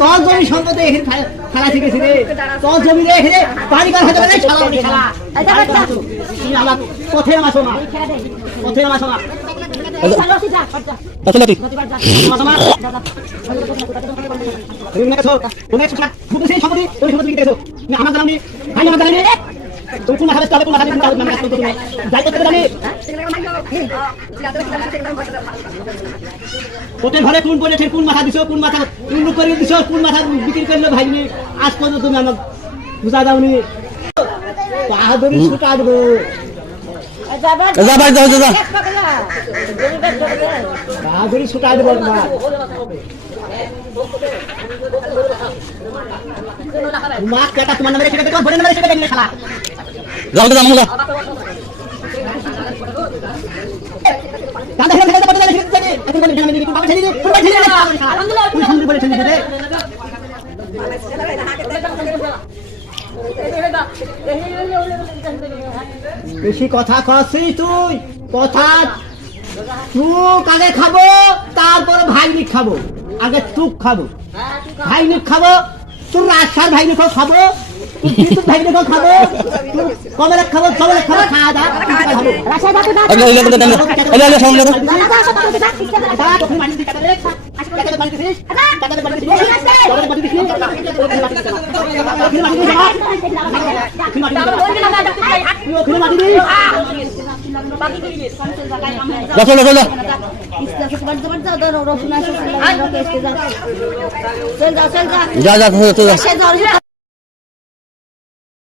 তোর জমি সম্পদে এখানে খেলা শিখেছি রে, তোর জমি রে এখানে পানি কার হতে পারে শালা খেলা। তুমি আমার পথে নামাসো না, পথে নামাসো না। আচ্ছা লাটি তুমি নেছো, তুমি নেছো তুমি সেই সম্পত্তি তুমি সম্পত্তি দিতেছো না আমার জানি ভাই আমার জানি তুমি কোন হাতে তবে কোন হাতে তুমি নাম আসতো তুমি যাই করতে জানি কোটের ঘরে কোন পড়ে কোন মাথা দিছো, কোন মাথা কোন লুক করে দিছো, কোন মাথা বিক্রি করলো ভাই নি আজ পর্যন্ত তুমি আমাকে বুঝা দাওনি। বাহাদুরি ছুটা দেবো বাহাদুরি ছুটা দেবো তোমার মা কেটা তোমার নামে রেখে দেবো, বোনের নামে রেখে দেবো খেলা যাও তো জামুলা দাদা হেলে বড় জায়গা ছেড়ে দে এখন বলে জানা দিবি বাবা ছেড়ে দে পুরো ছেড়ে দে আলহামদুলিল্লাহ তুই সুন্দর বলে ছেড়ে দে বেশি কথা কছিস তুই, কথা তুক আগে খাবো তারপর ভাইনি খাবো, আগে তুক খাবো ভাইনি খাবো, তোর রাস্তার ভাইনি খাবো, তুই ভাইনি খাবো, কমলে খাবো সবলে খাবো, খাওয়া দাওয়া খাবো রাস্তায় যাতে না আগে এলে দেন এলে এলে সামনে দাও দাদা তুমি মানি দিতে পারলে টাকা বাড়ি দিছিস টাকা বাড়ি দিছিস টাকা বাড়ি দিছিস যা যা